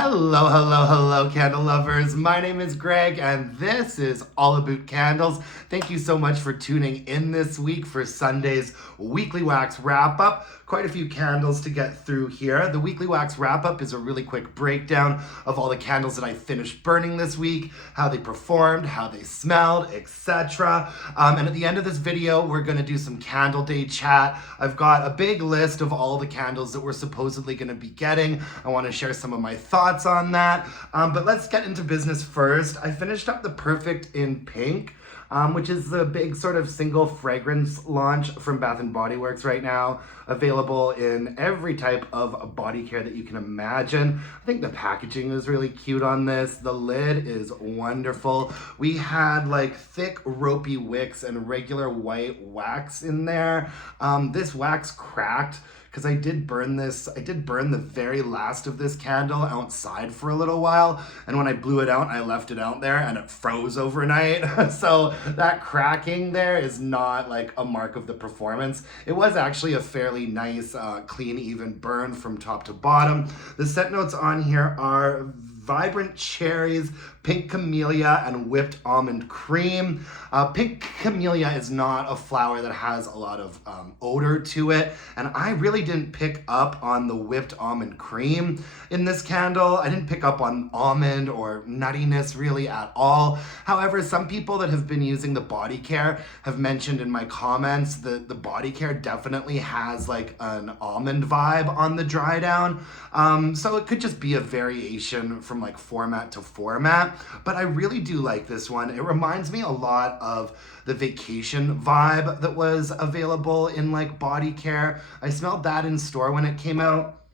Hello, hello, hello, candle lovers. My name is Greg, and this is All About Candles. Thank you so much for tuning in this week for Sunday's Weekly Wax Wrap-Up. Quite a few candles to get through here. The Weekly Wax Wrap-Up is a really quick breakdown of all the candles that I finished burning this week, how they performed, how they smelled, etc. And at the end of this video, we're going to do some candle day chat. I've got a big list of all the candles that we're supposedly going to be getting. I want to share some of my thoughts on that. But let's get into business first. I finished up the Perfect in Pink, which is the big sort of single fragrance launch from Bath & Body Works right now, available in every type of body care that you can imagine. I think the packaging is really cute on this. The lid is wonderful. We had like thick ropey wicks and regular white wax in there. This wax cracked because I did burn the very last of this candle outside for a little while, and when I blew it out, I left it out there and it froze overnight. So that cracking there is not like a mark of the performance. It was actually a fairly nice, clean, even burn from top to bottom. The scent notes on here are vibrant cherries, pink camellia, and whipped almond cream. Pink camellia is not a flower that has a lot of odor to it, and I really didn't pick up on the whipped almond cream in this candle. I didn't pick up on almond or nuttiness really at all. However, some people that have been using the body care have mentioned in my comments that the body care definitely has like an almond vibe on the dry down. So it could just be a variation from like format to format, but I really do like this one. It reminds me a lot of the vacation vibe that was available in like body care. I smelled that in store when it came out.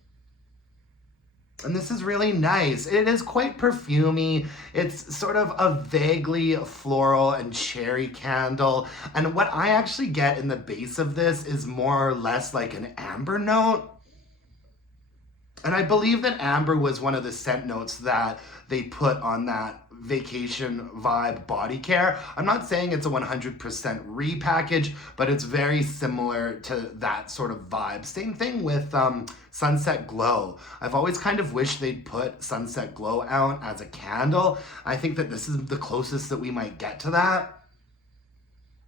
And this is really nice. It is quite perfumey. It's sort of a vaguely floral and cherry candle. And what I actually get in the base of this is more or less like an amber note. And I believe that amber was one of the scent notes that they put on that vacation vibe body care. I'm not saying it's a 100% repackage, but it's very similar to that sort of vibe. Same thing with Sunset Glow. I've always kind of wished they'd put Sunset Glow out as a candle. I think that this is the closest that we might get to that.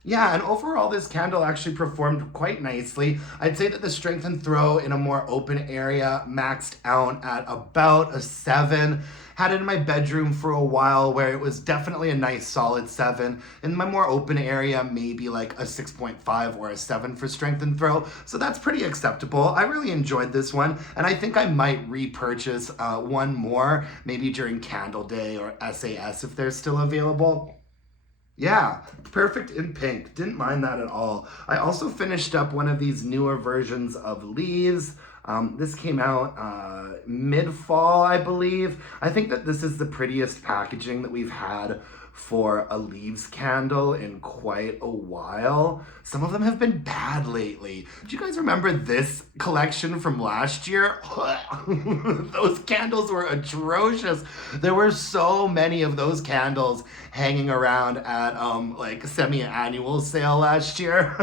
Yeah, and overall this candle actually performed quite nicely. I'd say that the strength and throw in a more open area maxed out at about a 7. Had it in my bedroom for a while where it was definitely a nice solid 7. In my more open area, maybe like a 6.5 or a 7 for strength and throw. So that's pretty acceptable. I really enjoyed this one, and I think I might repurchase one more, maybe during Candle Day or SAS if they're still available. Yeah, Perfect in Pink. Didn't mind that at all. I also finished up one of these newer versions of Leaves. This came out mid-fall, I believe. I think that this is the prettiest packaging that we've had for a Leaves candle in quite a while. Some of them have been bad lately. Do you guys remember this collection from last year? Those candles were atrocious. There were so many of those candles hanging around at like semi-annual sale last year.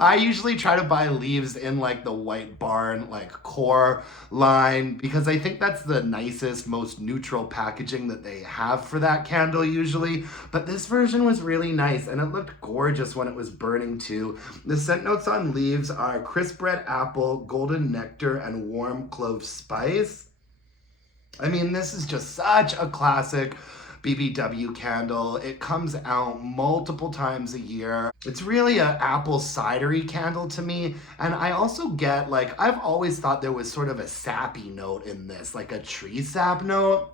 I usually try to buy Leaves in like the White Barn like core line because I think that's the nicest, most neutral packaging that they have for that candle usually. But this version was really nice and it looked gorgeous when it was burning too. The scent notes on Leaves are crisp red apple, golden nectar, and warm clove spice. I mean, this is just such a classic BBW candle. It comes out multiple times a year. It's really an apple cidery candle to me. And I also get like, I've always thought there was sort of a sappy note in this, like a tree sap note.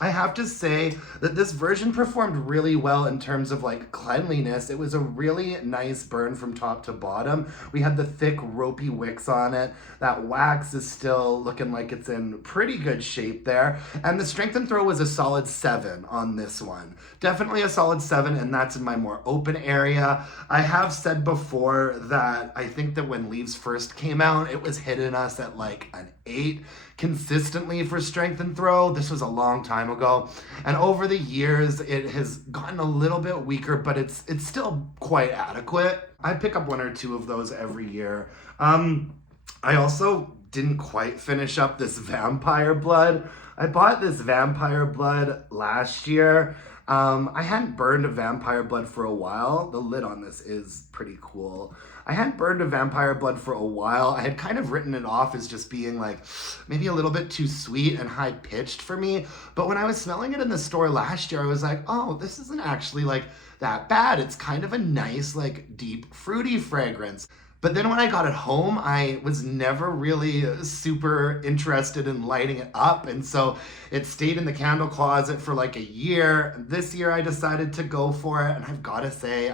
I have to say that this version performed really well in terms of like cleanliness. It was a really nice burn from top to bottom. We had the thick ropey wicks on it. That wax is still looking like it's in pretty good shape there. And the strength and throw was a solid 7 on this one. Definitely a solid 7, and that's in my more open area. I have said before that I think that when Leaves first came out, it was hitting us at like an 8 consistently for strength and throw. This was a long time ago, and over the years it has gotten a little bit weaker, but it's still quite adequate. I pick up 1 or 2 of those every year. I also didn't quite finish up this vampire blood. I bought this vampire blood last year. I hadn't burned a vampire blood for a while. The lid on this is pretty cool. I hadn't burned a vampire blood for a while. I had kind of written it off as just being like maybe a little bit too sweet and high pitched for me. But when I was smelling it in the store last year, I was like, oh, this isn't actually like that bad. It's kind of a nice, like deep fruity fragrance. But then when I got it home, I was never really super interested in lighting it up. And so it stayed in the candle closet for like a year. This year I decided to go for it. And I've got to say,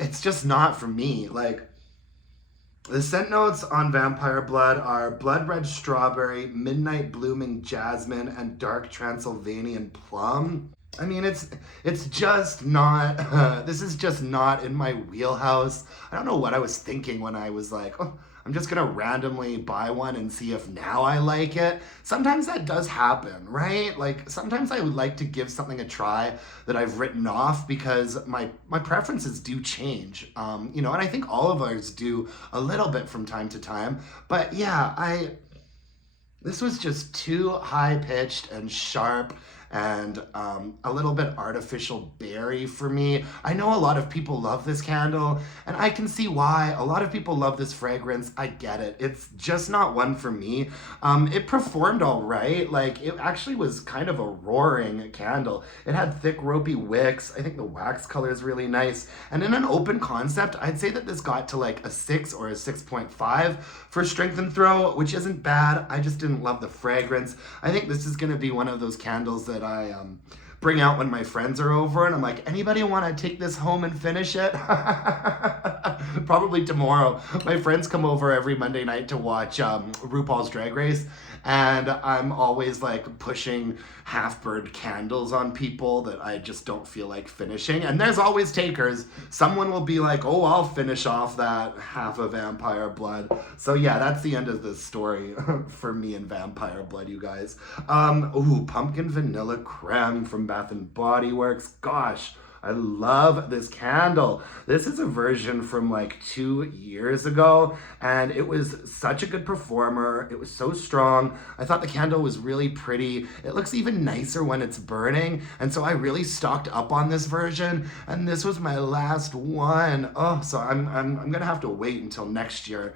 it's just not for me. Like, the scent notes on Vampire Blood are blood red strawberry, midnight blooming jasmine, and dark Transylvanian plum. I mean, it's just not, this is just not in my wheelhouse. I don't know what I was thinking when I was like, oh, I'm just gonna randomly buy one and see if now I like it. Sometimes that does happen, right? Like sometimes I would like to give something a try that I've written off because my preferences do change. And I think all of ours do a little bit from time to time. But yeah, this was just too high pitched and sharp and a little bit artificial berry for me. I know a lot of people love this candle, and I can see why. A lot of people love this fragrance. I get it. It's just not one for me. It performed all right. Like, it actually was kind of a roaring candle. It had thick, ropey wicks. I think the wax color is really nice. And in an open concept, I'd say that this got to like a 6 or a 6.5 for strength and throw, which isn't bad. I just didn't love the fragrance. I think this is gonna be one of those candles that I bring out when my friends are over, and I'm like, anybody want to take this home and finish it? Probably tomorrow. My friends come over every Monday night to watch RuPaul's Drag Race, and I'm always like pushing half-burned candles on people that I just don't feel like finishing, and there's always takers. Someone will be like, oh, I'll finish off that half of Vampire Blood. So yeah, that's the end of the story for me and Vampire Blood, you guys. Ooh, Pumpkin Vanilla Creme from Bath and Body Works. Gosh, I love this candle. This is a version from like 2 years ago, and it was such a good performer. It was so strong. I thought the candle was really pretty. It looks even nicer when it's burning, and so I really stocked up on this version, and this was my last one. Oh, so I'm gonna have to wait until next year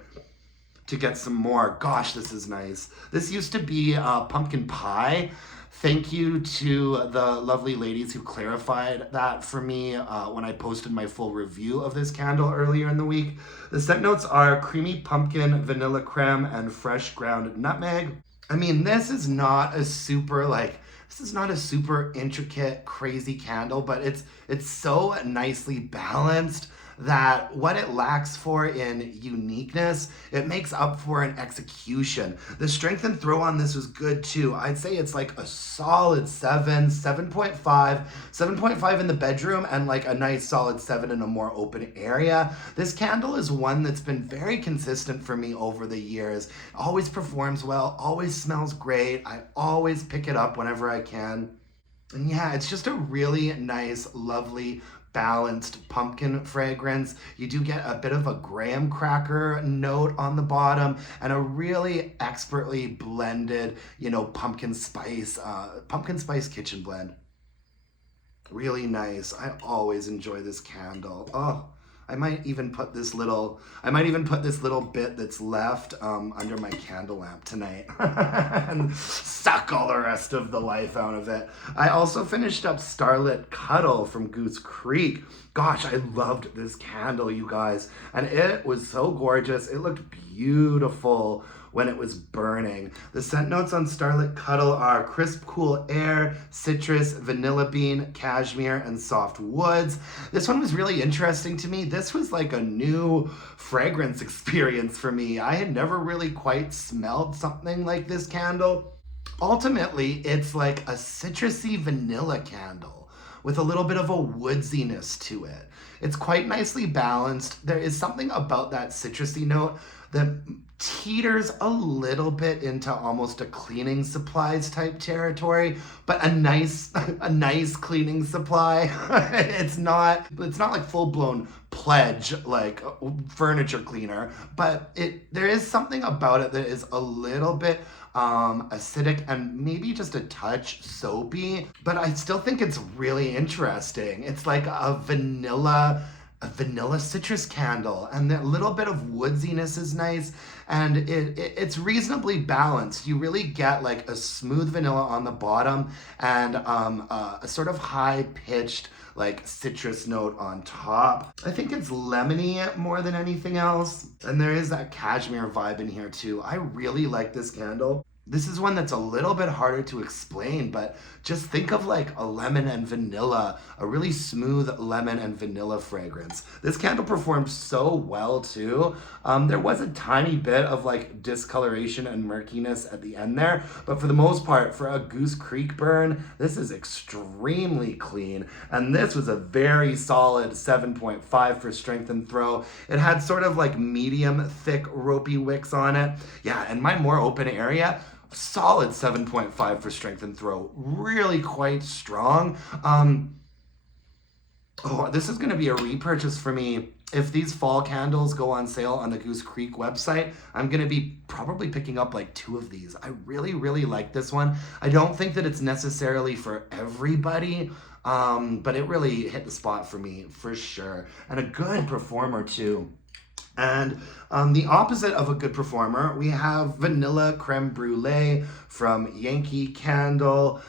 to get some more. Gosh, this is nice. This used to be pumpkin pie. Thank you to the lovely ladies who clarified that for me when I posted my full review of this candle earlier in the week. The scent notes are creamy pumpkin, vanilla creme, and fresh ground nutmeg. I mean, this is not a super intricate, crazy candle, but it's so nicely balanced that what it lacks for in uniqueness, it makes up for in execution. The strength and throw on this was good too. I'd say it's like a solid 7, 7.5, 7.5 in the bedroom, and like a nice solid 7 in a more open area. This candle is one that's been very consistent for me over the years. Always performs well, always smells great. I always pick it up whenever I can. And yeah, it's just a really nice, lovely, balanced pumpkin fragrance. You do get a bit of a graham cracker note on the bottom and a really expertly blended, pumpkin spice kitchen blend. Really nice. I always enjoy this candle. Oh, I might even put this little bit that's left under my candle lamp tonight and suck all the rest of the life out of it. I also finished up Starlit Cuddle from Goose Creek. Gosh, I loved this candle, you guys. And it was so gorgeous. It looked beautiful when it was burning. The scent notes on Starlit Cuddle are crisp, cool air, citrus, vanilla bean, cashmere, and soft woods. This one was really interesting to me. This was like a new fragrance experience for me. I had never really quite smelled something like this candle. Ultimately, it's like a citrusy vanilla candle with a little bit of a woodsiness to it. It's quite nicely balanced. There is something about that citrusy note that teeters a little bit into almost a cleaning supplies type territory, but a nice cleaning supply. It's not like full-blown Pledge like furniture cleaner, but there is something about it that is a little bit acidic and maybe just a touch soapy, but I still think it's really interesting. It's like a vanilla citrus candle, and the little bit of woodsiness is nice, and it's reasonably balanced. You really get like a smooth vanilla on the bottom and a sort of high pitched like citrus note on top. I think it's lemony more than anything else, and there is that cashmere vibe in here too. I really like this candle. This is one that's a little bit harder to explain, but just think of like a lemon and vanilla, a really smooth lemon and vanilla fragrance. This candle performed so well too. There was a tiny bit of like discoloration and murkiness at the end there, but for the most part, for a Goose Creek burn, this is extremely clean. And this was a very solid 7.5 for strength and throw. It had sort of like medium thick ropey wicks on it. Yeah, and my more open area, solid 7.5 for strength and throw. Really quite strong. This is going to be a repurchase for me. If these fall candles go on sale on the Goose Creek website, I'm going to be probably picking up like 2 of these. I really, really like this one. I don't think that it's necessarily for everybody, but it really hit the spot for me for sure. And a good performer too. And the opposite of a good performer, we have Vanilla Creme Brûlée from Yankee Candle.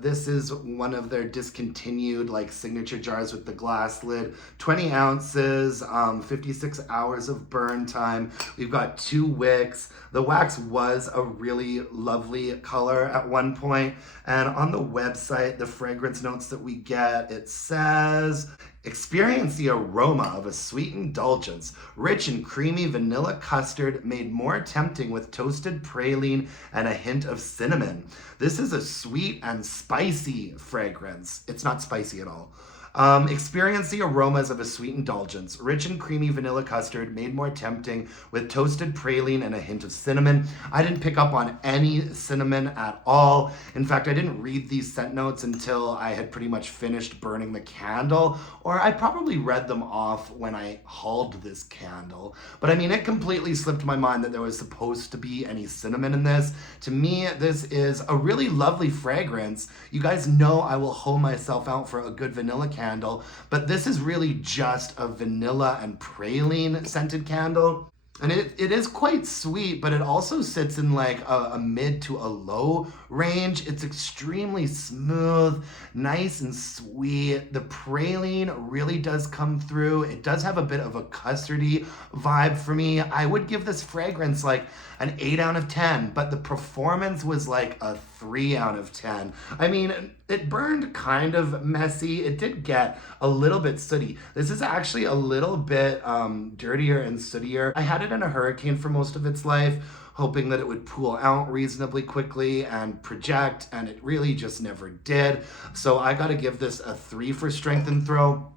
This is one of their discontinued like signature jars with the glass lid. 20 ounces, 56 hours of burn time. We've got 2 wicks. The wax was a really lovely color at one point. And on the website, the fragrance notes that we get, it says, experience the aroma of a sweet indulgence, rich and creamy vanilla custard made more tempting with toasted praline and a hint of cinnamon. This is a sweet and spicy fragrance. It's not spicy at all. Experience the aromas of a sweet indulgence, rich and creamy vanilla custard made more tempting with toasted praline and a hint of cinnamon. I didn't pick up on any cinnamon at all. In fact, I didn't read these scent notes until I had pretty much finished burning the candle, or I probably read them off when I hauled this candle. But I mean, it completely slipped my mind that there was supposed to be any cinnamon in this. To me, this is a really lovely fragrance. You guys know I will hold myself out for a good vanilla candle, but this is really just a vanilla and praline scented candle. And it is quite sweet, but it also sits in like a mid to a low range. It's extremely smooth, nice and sweet. The praline really does come through. It does have a bit of a custardy vibe for me. I would give this fragrance like an 8 out of 10, but the performance was like a 3 out of 10. I mean, it burned kind of messy. It did get a little bit sooty. This is actually a little bit dirtier and sootier. I had it in a hurricane for most of its life, hoping that it would pool out reasonably quickly and project, and it really just never did. So I gotta give this a 3 for strength and throw.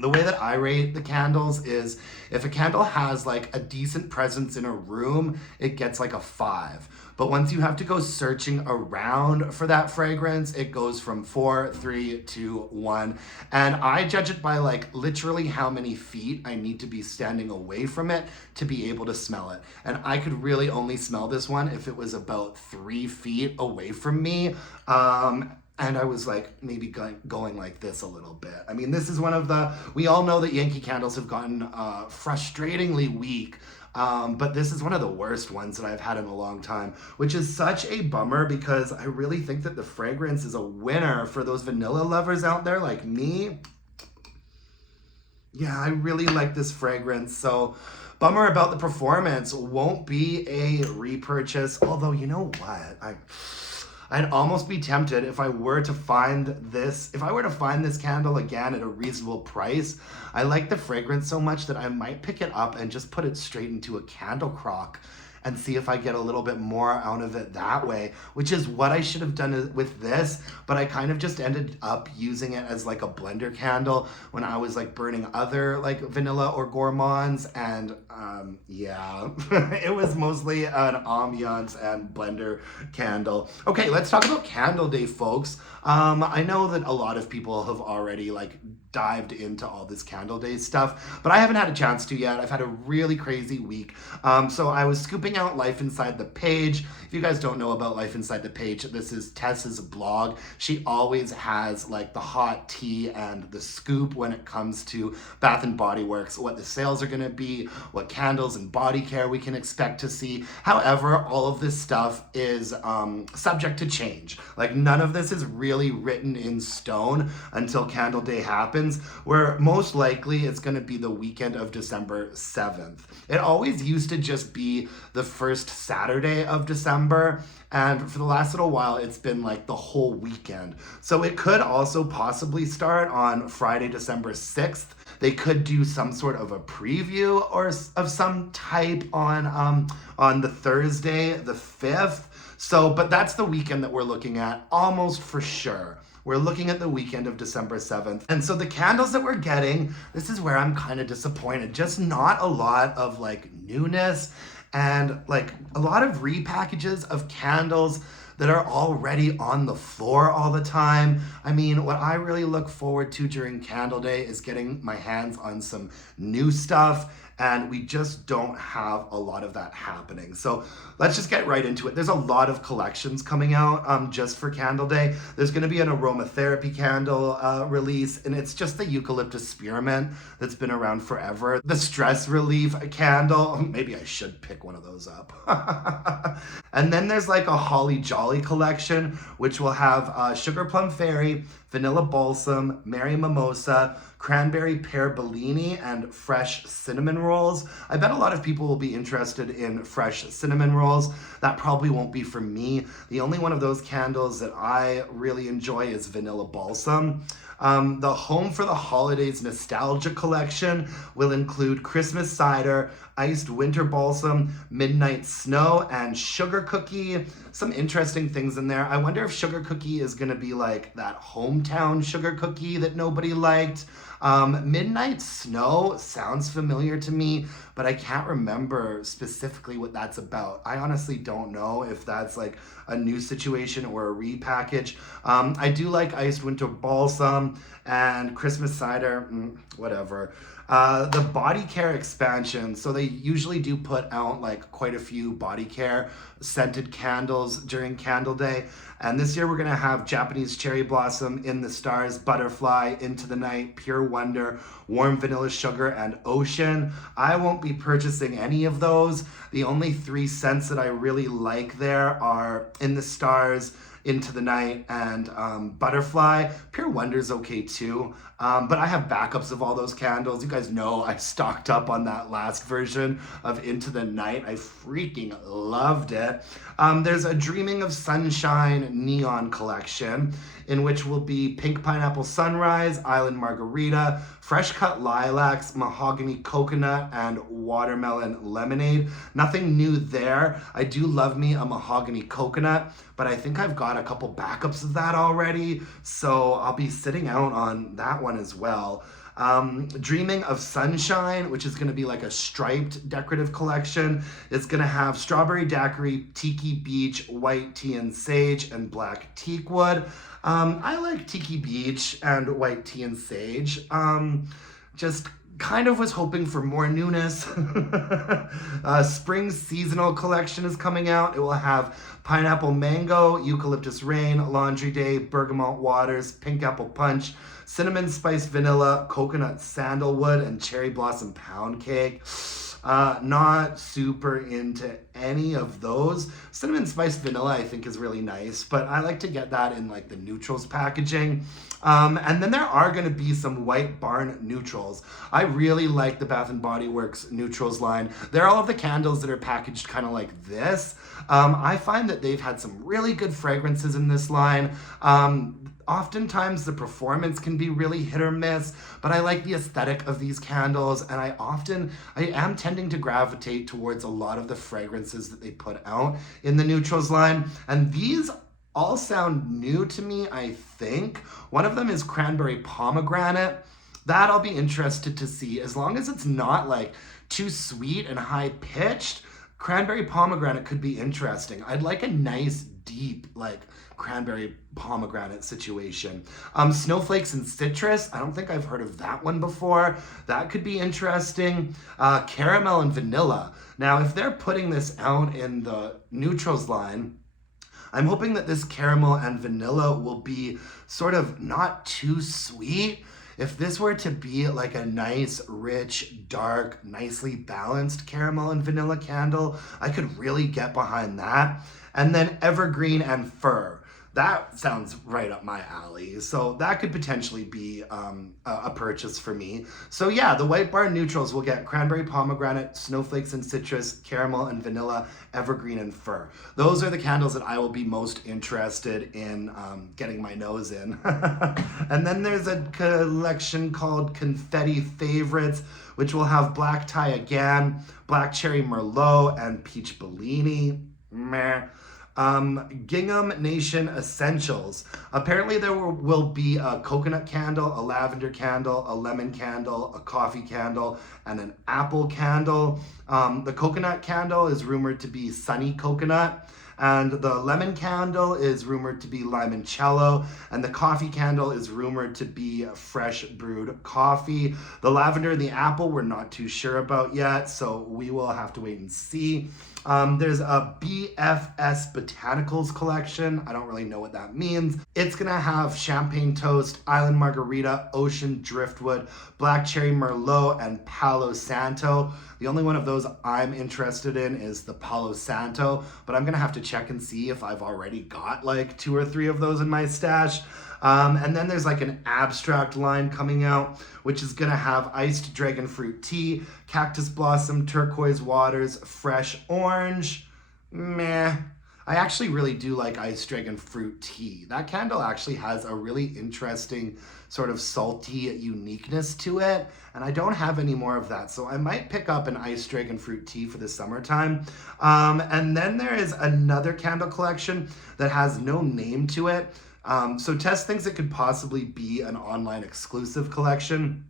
The way that I rate the candles is if a candle has like a decent presence in a room, it gets like a 5. But once you have to go searching around for that fragrance, it goes from 4, 3, 2, 1. And I judge it by like literally how many feet I need to be standing away from it to be able to smell it. And I could really only smell this one if it was about 3 feet away from me. And I was like maybe going like this a little bit. I mean, this is one of we all know that Yankee candles have gotten frustratingly weak. But this is one of the worst ones that I've had in a long time, which is such a bummer because I really think that the fragrance is a winner for those vanilla lovers out there like me. Yeah, I really like this fragrance. So bummer about the performance. Won't be a repurchase. Although, you know what? I'd almost be tempted if I were to find this candle again at a reasonable price. I like the fragrance so much that I might pick it up and just put it straight into a candle crock and see if I get a little bit more out of it that way, which is what I should have done with this, but I kind of just ended up using it as like a blender candle when I was like burning other like vanilla or gourmands, and yeah, it was mostly an ambiance and blender candle. Okay, let's talk about Candle Day, folks. I know that a lot of people have already like dived into all this Candle Day stuff, but I haven't had a chance to yet. I've had a really crazy week. So I was scooping out Life Inside the Page. If you guys don't know about Life Inside the Page, this is Tess's blog. She always has like the hot tea and the scoop when it comes to Bath and Body Works, what the sales are gonna be, what candles and body care we can expect to see. However, all of this stuff is subject to change. Like none of this is really written in stone until Candle Day happens, where most likely it's going to be the weekend of December 7th. It always used to just be the first Saturday of December, and for the last little while it's been like the whole weekend. So it could also possibly start on Friday, December 6th. They could do some sort of a preview or of some type on the Thursday, the 5th. So, but that's the weekend that we're looking at almost for sure. We're looking at the weekend of December 7th. And so the candles that we're getting, this is where I'm kind of disappointed. Just not a lot of like newness and like a lot of repackages of candles that are already on the floor all the time. I mean, what I really look forward to during Candle Day is getting my hands on some new stuff, and we just don't have a lot of that happening. So let's just get right into it. There's a lot of collections coming out just for Candle Day. There's gonna be an aromatherapy candle release, and it's just the eucalyptus spearmint that's been around forever. The stress relief candle, maybe I should pick one of those up. And then there's like a Holly Jolly collection, which will have Sugar Plum Fairy, Vanilla Balsam, Mary Mimosa, Cranberry Pear Bellini, and Fresh Cinnamon Rolls. I bet a lot of people will be interested in Fresh Cinnamon Rolls. That probably won't be for me. The only one of those candles that I really enjoy is Vanilla Balsam. The Home for the Holidays Nostalgia Collection will include Christmas Cider, Iced Winter Balsam, Midnight Snow, and Sugar Cookie. Some interesting things in there. I wonder if Sugar Cookie is going to be like that hometown Sugar Cookie that nobody liked. Midnight Snow sounds familiar to me, but I can't remember specifically what that's about. I honestly don't know if that's like a new situation or a repackage. I do like Iced Winter Balsam and Christmas Cider, whatever. The body care expansion. So they usually do put out like quite a few body care scented candles during Candle Day. And this year we're gonna have Japanese Cherry Blossom, In the Stars, Butterfly, Into the Night, Pure Wonder, Warm Vanilla Sugar, and Ocean. I won't be purchasing any of those. The only 3 scents that I really like there are In the Stars, Into the Night, and Butterfly. Pure Wonder's okay too, but I have backups of all those candles. You guys know I stocked up on that last version of Into the Night. I freaking loved it. There's a Dreaming of Sunshine neon collection, in which will be Pink Pineapple Sunrise, Island Margarita, Fresh Cut Lilacs, Mahogany Coconut, and Watermelon Lemonade. Nothing new there. I do love me a Mahogany Coconut, but I think I've got a couple backups of that already, so I'll be sitting out on that one as well. Dreaming of Sunshine, which is going to be like a striped decorative collection. It's going to have Strawberry Daiquiri, Tiki Beach, White Tea and Sage, and Black Teakwood. I like Tiki Beach and White Tea and Sage. Just kind of was hoping for more newness. Spring seasonal collection is coming out. It will have Pineapple Mango, Eucalyptus Rain, Laundry Day, Bergamot Waters, Pink Apple Punch, Cinnamon Spice Vanilla, Coconut Sandalwood, and Cherry Blossom Pound Cake. Not super into any of those. Cinnamon Spice Vanilla I think is really nice, but I like to get that in like the neutrals packaging. And then there are going to be some White Barn neutrals. I really like the Bath and Body Works neutrals line. They're all of the candles that are packaged kind of like this. I find that they've had some really good fragrances in this line. Oftentimes the performance can be really hit or miss, but I like the aesthetic of these candles, and I am tending to gravitate towards a lot of the fragrances fragrances that they put out in the neutrals line. And these all sound new to me, I think. One of them is cranberry pomegranate. That I'll be interested to see, as long as it's not like too sweet and high pitched. Cranberry pomegranate could be interesting. I'd like a nice deep like cranberry pomegranate situation. Snowflakes and citrus, I don't think I've heard of that one before. That could be interesting. Caramel and vanilla. Now, if they're putting this out in the neutrals line, I'm hoping that this caramel and vanilla will be sort of not too sweet. If this were to be like a nice, rich, dark, nicely balanced caramel and vanilla candle, I could really get behind that. And then evergreen and fir. That sounds right up my alley. So that could potentially be a purchase for me. So yeah, the White Barn neutrals will get cranberry pomegranate, snowflakes and citrus, caramel and vanilla, evergreen and fir. Those are the candles that I will be most interested in getting my nose in. And then there's a collection called Confetti Favorites, which will have black tie again, black cherry merlot, and peach bellini. Meh. Gingham Nation Essentials. Apparently there will be a coconut candle, a lavender candle, a lemon candle, a coffee candle, and an apple candle. The coconut candle is rumored to be Sunny Coconut, and the lemon candle is rumored to be limoncello, and the coffee candle is rumored to be fresh brewed coffee. The lavender and the apple we're not too sure about yet, so we will have to wait and see. There's a BFS Botanicals collection. I don't really know what that means. It's gonna have champagne toast, island margarita, ocean driftwood, black cherry merlot, and palo santo. The only one of those I'm interested in is the palo santo, but I'm gonna have to check and see if I've already got like 2 or 3 of those in my stash. And then there's like an abstract line coming out, which is gonna have iced dragon fruit tea, cactus blossom, turquoise waters, fresh orange. Meh. I actually really do like iced dragon fruit tea. That candle actually has a really interesting sort of salty uniqueness to it, and I don't have any more of that, so I might pick up an iced dragon fruit tea for the summertime. And then there is another candle collection that has no name to it. So Tess thinks it could possibly be an online exclusive collection.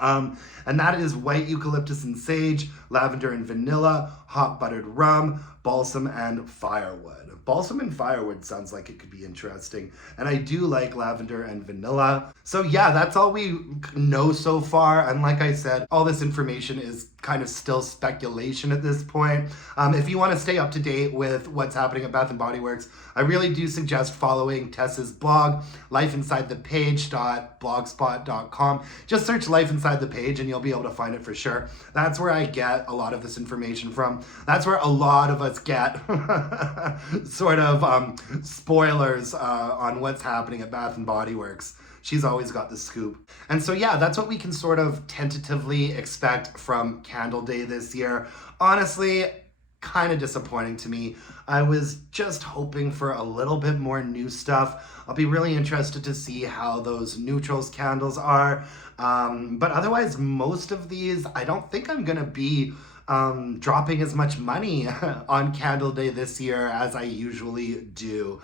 And that is white eucalyptus and sage, lavender and vanilla, hot buttered rum, balsam and firewood. Balsam and firewood sounds like it could be interesting. And I do like lavender and vanilla. So yeah, that's all we know so far. And like I said, all this information is kind of still speculation at this point. If you want to stay up to date with what's happening at Bath & Body Works, I really do suggest following Tess's blog, lifeinsidethepage.blogspot.com. Just search Life Inside the Page and you'll be able to find it for sure. That's where I get a lot of this information from. That's where a lot of us get sort of spoilers on what's happening at Bath & Body Works. She's always got the scoop. And so yeah, that's what we can sort of tentatively expect from Candle Day this year. Honestly, kind of disappointing to me. I was just hoping for a little bit more new stuff. I'll be really interested to see how those neutrals candles are. But otherwise, most of these, I don't think I'm gonna be dropping as much money on Candle Day this year as I usually do,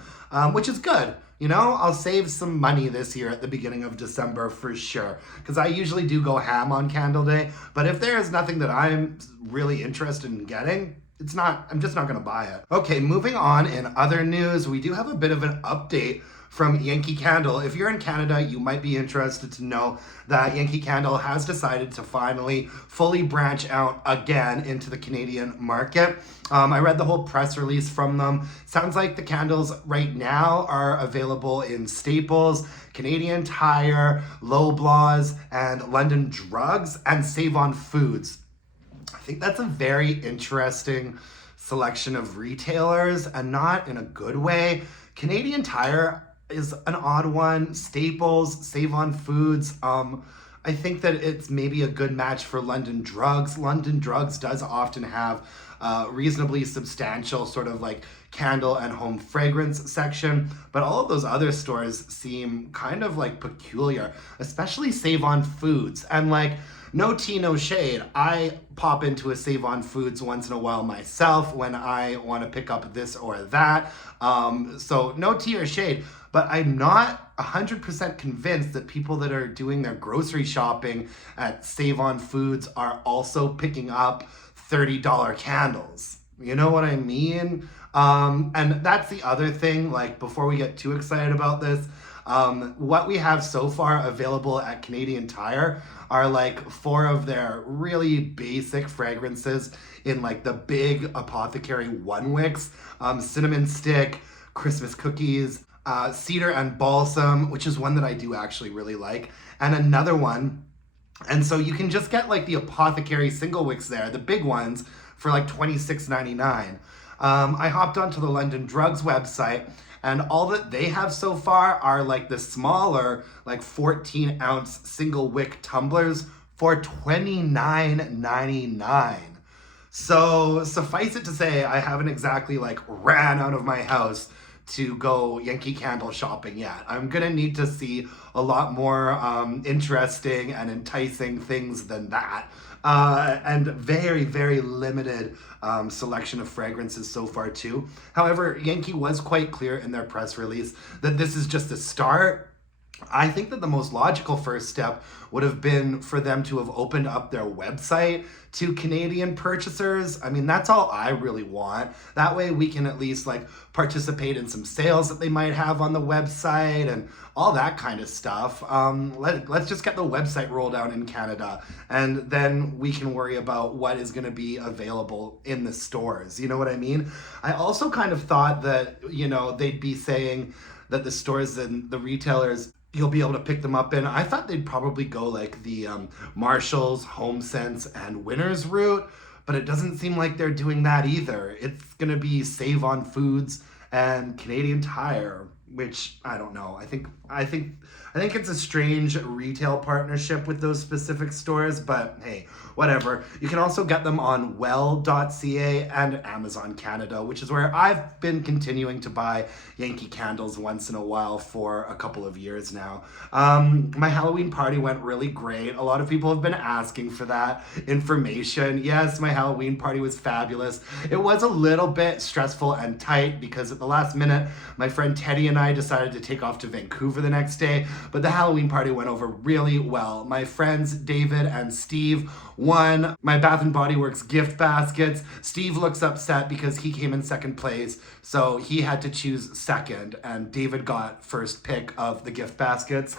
which is good. You know, I'll save some money this year at the beginning of December for sure, because I usually do go ham on Candle Day. But if there is nothing that I'm really interested in getting, I'm just not gonna buy it. Okay, moving on in other news, we do have a bit of an update from Yankee Candle. If you're in Canada, you might be interested to know that Yankee Candle has decided to finally fully branch out again into the Canadian market. I read the whole press release from them. Sounds like the candles right now are available in Staples, Canadian Tire, Loblaws, and London Drugs, and Save On Foods. I think that's a very interesting selection of retailers, and not in a good way. Canadian Tire is an odd one. Staples, Save On Foods. I think that it's maybe a good match for London Drugs. London Drugs does often have reasonably substantial sort of like candle and home fragrance section, but all of those other stores seem kind of like peculiar, especially Save on Foods. And like, no tea, no shade. I pop into a Save on Foods once in a while myself when I want to pick up this or that. So no tea or shade, but I'm not 100% convinced that people that are doing their grocery shopping at Save on Foods are also picking up $30 candles. You know what I mean? And that's the other thing, like before we get too excited about this, what we have so far available at Canadian Tire are like 4 of their really basic fragrances in like the big apothecary one wicks, cinnamon stick, Christmas cookies, cedar and balsam, which is one that I do actually really like, and another one. And so you can just get like the apothecary single wicks there, the big ones, for like $26.99. I hopped onto the London Drugs website, and all that they have so far are like the smaller, like 14-ounce single wick tumblers for $29.99. So suffice it to say, I haven't exactly like ran out of my house to go Yankee candle shopping yet. I'm gonna need to see a lot more interesting and enticing things than that. And very, very limited selection of fragrances so far too. However, Yankee was quite clear in their press release that this is just a start. I think that the most logical first step would have been for them to have opened up their website to Canadian purchasers. I mean, that's all I really want. That way we can at least like participate in some sales that they might have on the website and all that kind of stuff. Let's just get the website rolled out in Canada, and then we can worry about what is going to be available in the stores. You know what I mean? I also kind of thought that, you know, they'd be saying that the stores and the retailers, you'll be able to pick them up in. I thought they'd probably go like the Marshalls, HomeSense, and Winners route, but it doesn't seem like they're doing that either. It's gonna be Save on Foods and Canadian Tire, which I don't know. I think it's a strange retail partnership with those specific stores, but hey, whatever. You can also get them on well.ca and Amazon Canada, which is where I've been continuing to buy Yankee candles once in a while for a couple of years now. My Halloween party went really great. A lot of people have been asking for that information. Yes, my Halloween party was fabulous. It was a little bit stressful and tight because at the last minute, my friend Teddy and I decided to take off to Vancouver the next day, but the Halloween party went over really well. My friends David and Steve won my Bath & Body Works gift baskets. Steve looks upset because he came in second place, so he had to choose second, and David got first pick of the gift baskets.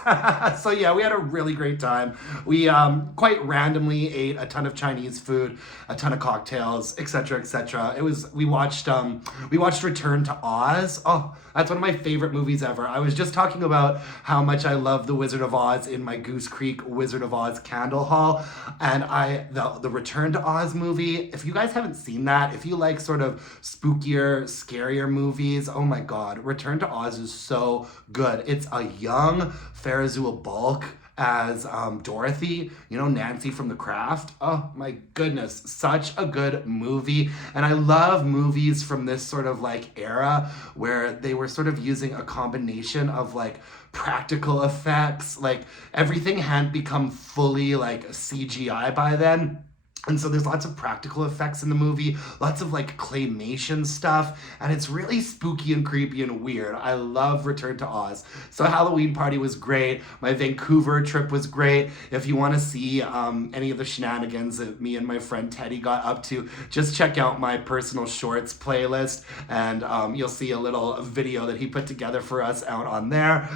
So yeah, we had a really great time. We quite randomly ate a ton of Chinese food, a ton of cocktails, etc., etc. We watched Return to Oz. Oh, that's one of my favorite movies ever. I was just talking about how much I love The Wizard of Oz in my Goose Creek Wizard of Oz candle haul, and the Return to Oz movie, if you guys haven't seen that, if you like sort of spookier, scarier movies, oh my god, Return to Oz is so good. It's a young Farrah Bulk as Dorothy, you know, Nancy from The Craft. Oh my goodness, such a good movie. And I love movies from this sort of like era where they were sort of using a combination of like practical effects, like everything hadn't become fully like CGI by then. And so there's lots of practical effects in the movie, lots of like claymation stuff, and it's really spooky and creepy and weird. I love Return to Oz. So Halloween party was great. My Vancouver trip was great. If you want to see any of the shenanigans that me and my friend Teddy got up to, just check out my personal shorts playlist, and you'll see a little video that he put together for us out on there.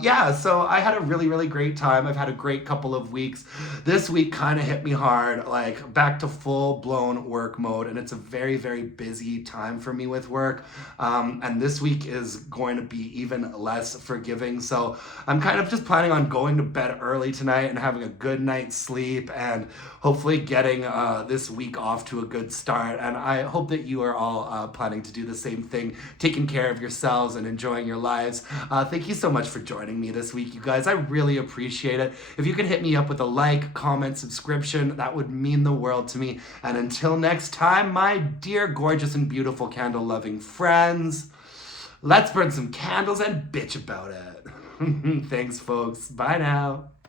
Yeah, so I had a really, really great time. I've had a great couple of weeks. This week kind of hit me hard, like back to full-blown work mode, and it's a very, very busy time for me with work, and this week is going to be even less forgiving, so I'm kind of just planning on going to bed early tonight and having a good night's sleep and hopefully getting this week off to a good start. And I hope that you are all planning to do the same thing, taking care of yourselves and enjoying your lives. Thank you so much for joining me this week, you guys. I really appreciate it. If you could hit me up with a like, comment, subscription, that would mean the the world to me. And until next time, my dear, gorgeous, and beautiful candle-loving friends, let's burn some candles and bitch about it. Thanks, folks. Bye now.